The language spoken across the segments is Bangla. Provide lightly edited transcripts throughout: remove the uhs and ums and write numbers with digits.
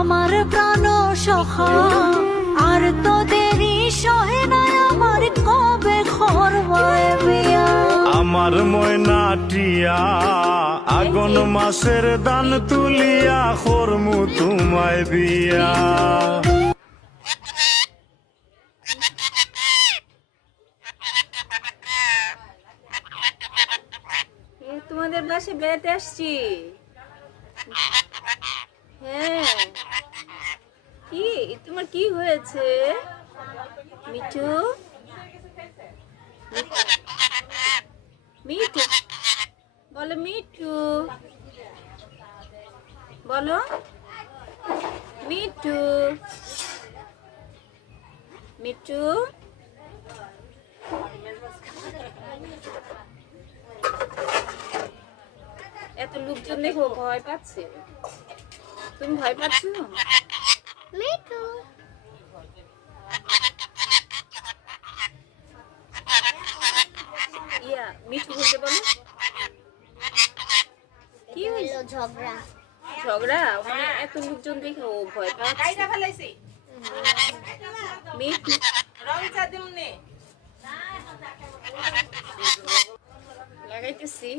আমার প্রাণ সখা আর তো দেরি সহে না আমার কবে খরবায় বিয়া আমার ময়নাটিয়া আগুন মাসের দান তুলিয়া খরমু তোমায় বিয়া। তোমাদের বাসায় বেড়াতে আসছি। হ্যাঁ, কি তোমার কি হয়েছে মিঠু? মিঠু বলো, মিঠু বলো, মিঠু মিঠু। এত লোকজন দেখো ভয় পাচ্ছে। তুমি ভয় পাচ্ছ? মিঠু ইয়া মিঠু বলতে বলো। কি হইলো? ঝগড়া ঝগড়া মানে এত লোকজন দেখে ও ভয় পাচ্ছে। মিঠু লাগাইতেছি।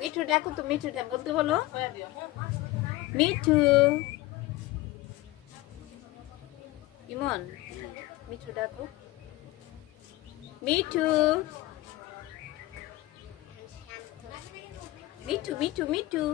মিঠু ডাকো তো, মিঠুটা বলতে বলো। মিঠু ইমন, মিঠু ডাকো। মিঠু মিঠু মিঠু মিঠু